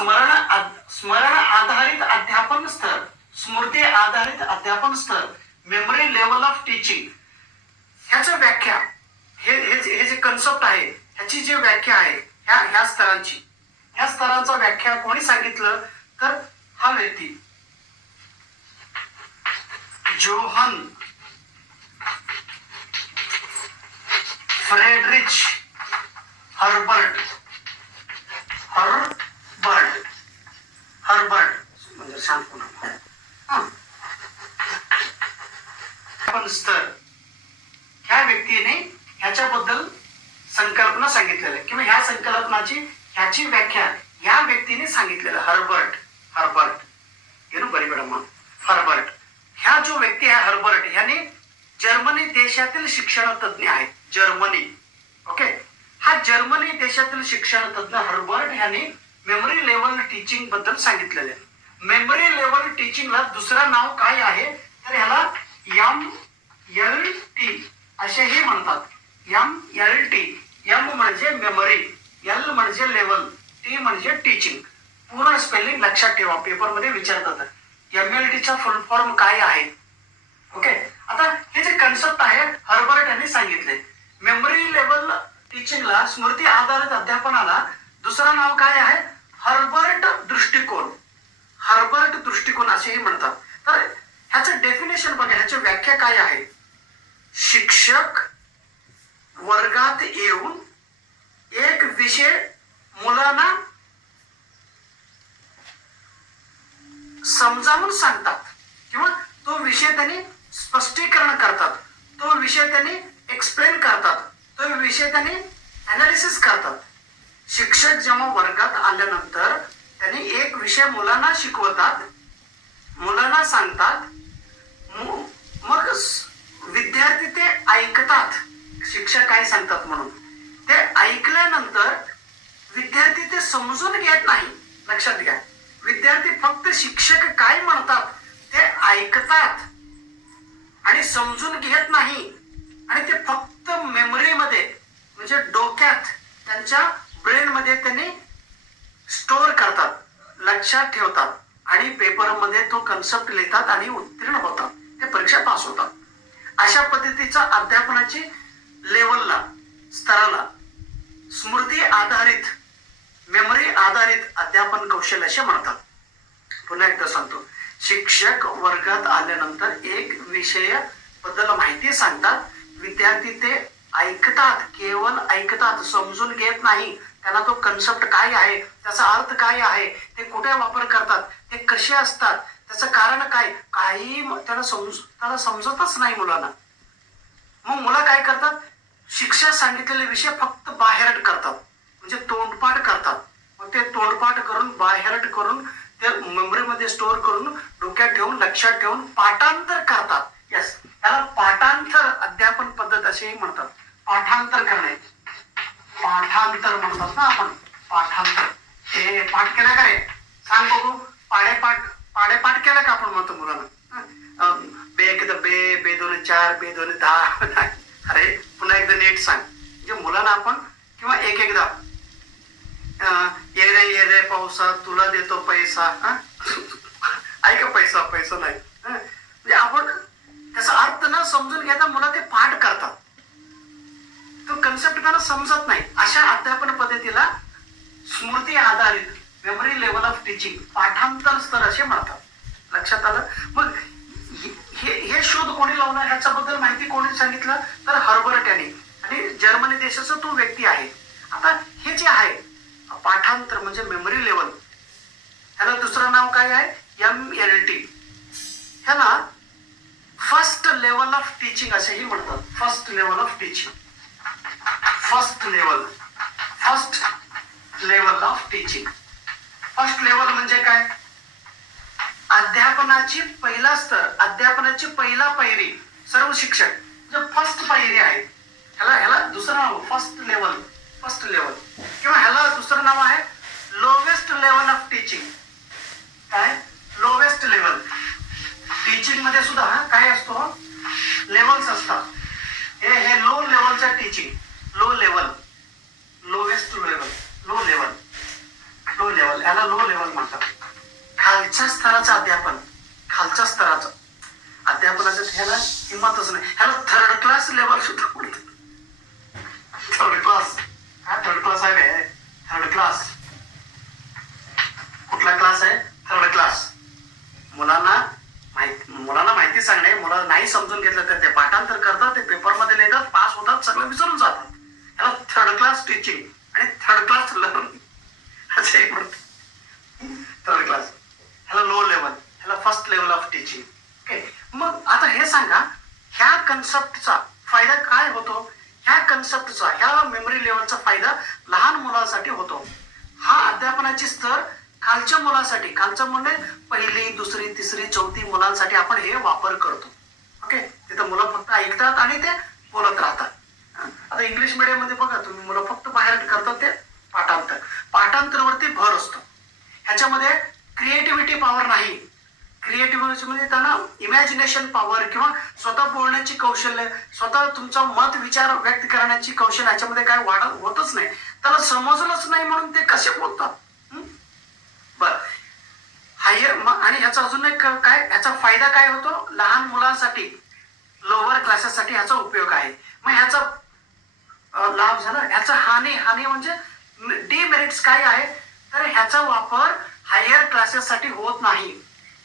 स्मरण आधारित अध्यापन स्तर, स्मृती आधारित अध्यापन स्तर, मेमरी लेवल ऑफ टीचिंग, ह्याची व्याख्या, हे जे कन्सेप्ट आहे ह्याची जी व्याख्या आहे ह्या स्तरांची, ह्या स्तरांचा व्याख्या कोणी सांगितलं तर हा व्यक्ती जोहन फ्रेडरिच हर्बर्ट म्हणजे स्तर, ह्या व्यक्तीने ह्याच्याबद्दल संकल्पना सांगितलेली आहे किंवा ह्या संकल्पनाची ह्याची व्याख्या ह्या व्यक्तीने सांगितलेलं. हर्बर्ट ह्या जो व्यक्ती आहे हर्बर्ट, ह्याने जर्मनी देशातील शिक्षण तज्ञ आहे. हा जर्मनी देशातील शिक्षण तज्ञ हर्बर्ट ह्याने मेमरी लेवल टीचिंग बद्दल सांगितलेले आहे. मेमरी लेवल टीचिंगला दुसरं नाव काय आहे तर ह्याला MLT असेही म्हणतात. MLT, M म्हणजे मेमरी, L म्हणजे लेवल, T म्हणजे टीचिंग. पूर्ण स्पेलिंग लक्षात ठेवा, पेपर मध्ये विचारतात. MLT चा फुल फॉर्म काय आहे. आता हे जे कन्सेप्ट आहे हर्बर्ट यांनी सांगितले. मेमरी लेवल टीचिंगला, स्मृती आधारित अध्यापनाला दुसरं नाव काय आहे हर्बर्ट दृष्टिकोन असेही म्हणतात. तर ह्याचं डेफिनेशन बघा, ह्याची व्याख्या काय आहे. शिक्षक वर्गात येऊन एक विषय मुलांना समजावून सांगतात किंवा तो विषय त्यांनी स्पष्टीकरण करतात, तो विषय त्यांनी एक्सप्लेन करतात, तो विषय त्यांनी अनालिसिस करतात. शिक्षक जेव्हा वर्गात आल्यानंतर त्यांनी एक विषय मुलांना शिकवतात, मुलांना सांगतात, मग विद्यार्थी ते ऐकतात शिक्षक काय सांगतात म्हणून. ते ऐकल्यानंतर विद्यार्थी ते समजून घेत नाही. लक्षात घ्या, विद्यार्थी फक्त शिक्षक काय म्हणतात ते ऐकतात आणि समजून घेत नाही, आणि ते फक्त मेमरीमध्ये म्हणजे डोक्यात त्यांच्या ब्रेन मध्ये त्यांनी स्टोअर करतात, लक्षात ठेवतात आणि पेपरमध्ये तो कन्सेप्ट लिहितात आणि उत्तीर्ण होतात, ते परीक्षा पास होतात. अशा पद्धतीचा अध्यापनाची लेवलला, स्तराला स्मृती आधारित, मेमरी आधारित अध्यापन कौशल्य असे म्हणतात. पुन्हा एकदा सांगतो, शिक्षक वर्गात आल्यानंतर एक विषय बद्दल माहिती सांगतात, विद्यार्थी ते ऐकतात, केवळ ऐकतात, समजून घेत नाही. त्यांना तो कन्सेप्ट काय आहे, त्याचा अर्थ काय आहे, ते कुठे वापर करतात, ते कसे असतात, त्याचं कारण काय, काही त्याला समजतच नाही मुलांना. मग मुलं काय करतात, शिक्षक सांगितलेले विषय फक्त बाहेरट करतात, म्हणजे तोंडपाठ करतात. मग ते तोंडपाठ करून, बाहेरट करून, ते मेमरीमध्ये स्टोअर करून, डोक्यात ठेवून, लक्षात ठेवून पाठांतर करतात. यस, त्याला पाठांतर अध्यापन पद्धत असेही म्हणतात. पाठांतर करणे, पाठांतर म्हणतात ना आपण, पाठांतर. हे पाठ केलं का रे, सांग बघू. पाडेपाठ केलं का आपण म्हणतो मुलांना. बे एक बे, बे दोन 4, बे दोन 10. अरे पुन्हा एकदा नीट सांग. म्हणजे मुलांना आपण किंवा एकदा ये रे पावसा तुला देतो पैसा, ऐका पैसा नाही. म्हणजे आपण त्याचा अर्थ न समजून घेता मुलं ते पाठ करतात, तो कन्सेप्ट त्यांना समजत नाही. अशा अध्यापन पद्धतीला स्मृती आधारित, मेमरी लेवल ऑफ टीचिंग, पाठांतर स्तर असे म्हणतात. लक्षात आलं. मग हे शोध कोणी लावला, ह्याच्याबद्दल माहिती कोणी सांगितलं तर हर्बर्ट यांनी, आणि जर्मनी देशाचा तो व्यक्ती आहे. आता हे जे आहे पाठांतर म्हणजे मेमरी लेवल, ह्याला दुसरं नाव काय आहे MLT. ह्याला फर्स्ट लेवल ऑफ टीचिंग असेही म्हणतात. First level of teaching, first level of teaching. First level म्हणजे काय, अध्यापनाची पहिला स्तर, अध्यापनाची पहिला पायरी. सर्व शिक्षक जो फर्स्ट पायरी आहे, ह्याला दुसरं नाव फर्स्ट लेवल किंवा ह्याला दुसरं नाव आहे लोवेस्ट लेवल ऑफ टीचिंग. काय लोवेस्ट लेवल टीचिंग मध्ये सुद्धा काय असतो, लेवल्स असतात. हे लो लेवलच्या teaching, low level, lowest level, low level, याला लो लेवल म्हणतात. खालच्या स्तराचं अध्यापन, खालच्या स्तराचं अध्यापनाचं ह्याला हिंमतच नाही. ह्याला थर्ड क्लास लेवल सुद्धा म्हणतात. थर्ड क्लास काय? थर्ड क्लास आहे काय? थर्ड क्लास कुठला क्लास आहे? Third class. मुलांना माहिती सांगणे, मुलं नाही समजून घेतलं तर ते पाठांतर करतात, ते पेपरमध्ये लिहितात, पास होतात, सगळं विसरून जातात. ह्याला थर्ड क्लास टीचिंग आणि थर्ड क्लास लर्निंग असं एक म्हणतात. थर्ड क्लास ह्याला लो लेवल, ह्याला first level of teaching. Okay, मग आता हे सांगा, ह्या कन्सेप्टचा फायदा काय होतो? ह्या कन्सेप्टचा, ह्या मेमरी लेवलचा फायदा लहान मुलांसाठी होतो. हा अध्यापनाची स्तर खालच्या मुलांसाठी, खालचं म्हणजे पहिली, दुसरी, तिसरी, चौथी मुलांसाठी आपण हे वापर करतो. ओके, तिथं मुलं फक्त ऐकतात आणि ते बोलत राहतात. आता इंग्लिश मीडियम मध्ये बघा तुम्ही, मुलं फक्त बाहेर करतात ते पाठांतर. पाठांतरवरती भर असतो. ह्याच्यामध्ये क्रिएटिव्हिटी पॉवर नाही. क्रिएटिव्हिटी म्हणजे त्यांना इमॅजिनेशन पॉवर किंवा स्वतः बोलण्याची कौशल्य, स्वतः तुमचा मत विचार व्यक्त करण्याची कौशल्य ह्याच्यामध्ये काय होतच नाही. त्याला समजलंच नाही म्हणून ते कसे बोलतात. बर, हायर आणि ह्याचा अजून एक काय, ह्याचा फायदा काय होतो? लहान मुलांसाठी, लोअर क्लासेससाठी ह्याचा उपयोग आहे. मग ह्याचा लाभ झाला. ह्याचा हानी म्हणजे डिमेरिट्स काय आहे? तर ह्याचा वापर हायर क्लासेससाठी होत नाही,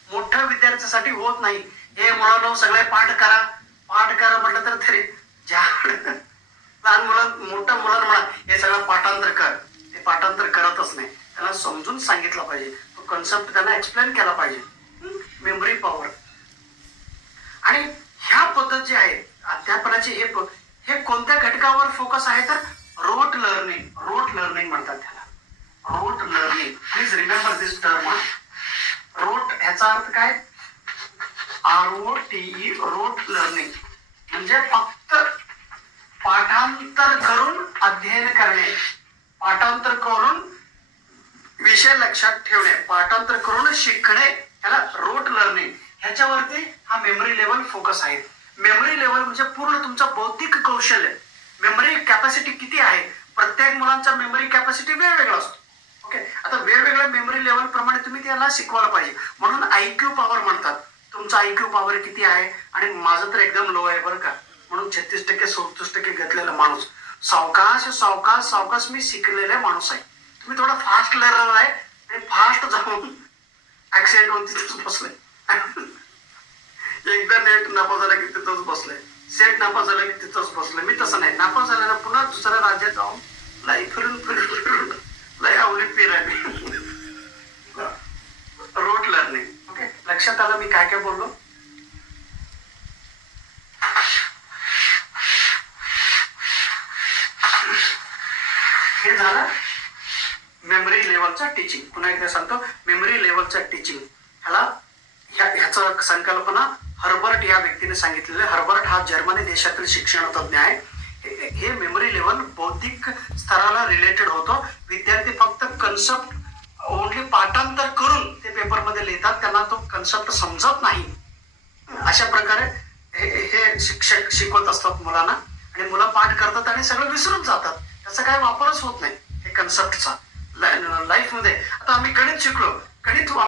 मोठ्या विद्यार्थ्यांसाठी होत नाही. हे मुलांना सगळे पाठ करा म्हटलं तर तरी लहान मोठ्या मुलांना म्हणा हे सगळं पाठांतर कर, ते पाठांतर करतच नाही. त्यांना समजून सांगितलं पाहिजे, तो कन्सेप्ट त्यांना एक्सप्लेन केला पाहिजे. Memory power. आणि ह्या पद्धत जी आहे अध्यापनाची, हे कोणत्या घटकावर फोकस आहे? तर रोट लर्निंग म्हणतात त्याला. Rote learning. Please remember this term. Rote ह्याचा अर्थ काय? ROTE, रोट लर्निंग म्हणजे फक्त पाठांतर करून अध्ययन करणे, पाठांतर करून विषय लक्षात ठेवणे, पाठांतर करून शिकणे, याला रोट लर्निंग. ह्याच्यावरती हा मेमरी लेवल फोकस आहे. मेमरी लेवल म्हणजे पूर्ण तुमचं बौद्धिक कौशल्य, मेमरी कॅपॅसिटी किती आहे. प्रत्येक मुलांचा मेमरी कॅपॅसिटी वेगवेगळा असतो. ओके, आता वेगवेगळ्या मेमरी लेवल प्रमाणे तुम्ही त्याला शिकवायला पाहिजे. म्हणून IQ पॉवर म्हणतात. तुमचा IQ पॉवर किती आहे? आणि माझं तर एकदम लो आहे बरं का, म्हणून 36% 37% घेतलेला माणूस. सावकाश मी शिकलेला माणूस आहे. तुम्ही थोडा फास्ट लर्नर आहे आणि फास्ट जाऊन ऍक्सिडेंट होऊन तिथेच बसले. एकदा नेट नापास झाला की तिथंच बसले, सेट नापास झाला की तिथंच बसले. मी तसं नाही, नापास झाल्यानं पुन्हा दुसऱ्या राज्यात जाऊन लाई फिरून लय आवली फिरायली. Rote learning. ओके, लक्षात आलं मी काय बोललो? हे झालं मेमरी लेवलचा टीचिंग. पुन्हा एकदा सांगतो, मेमरी लेवलचा टीचिंग ह्याचा संकल्पना हर्बर्ट या व्यक्तीने सांगितलेले. हर्बर्ट हा जर्मनी देशातील शिक्षण तज्ञ आहे. हे मेमरी लेवल बौद्धिक स्तराला रिलेटेड होतो. विद्यार्थी फक्त कन्सेप्ट ओनली पाठांतर करून ते पेपरमध्ये लिहितात, त्यांना तो कन्सेप्ट समजत नाही. अशा प्रकारे हे शिक्षक शिकवत असतात मुलांना आणि मुलं पाठ करतात आणि सगळं विसरून जातात. त्याचा काही वापरच होत नाही हे कन्सेप्टचा लाईफ मध्ये. आता आम्ही गणित शिकलो, गणित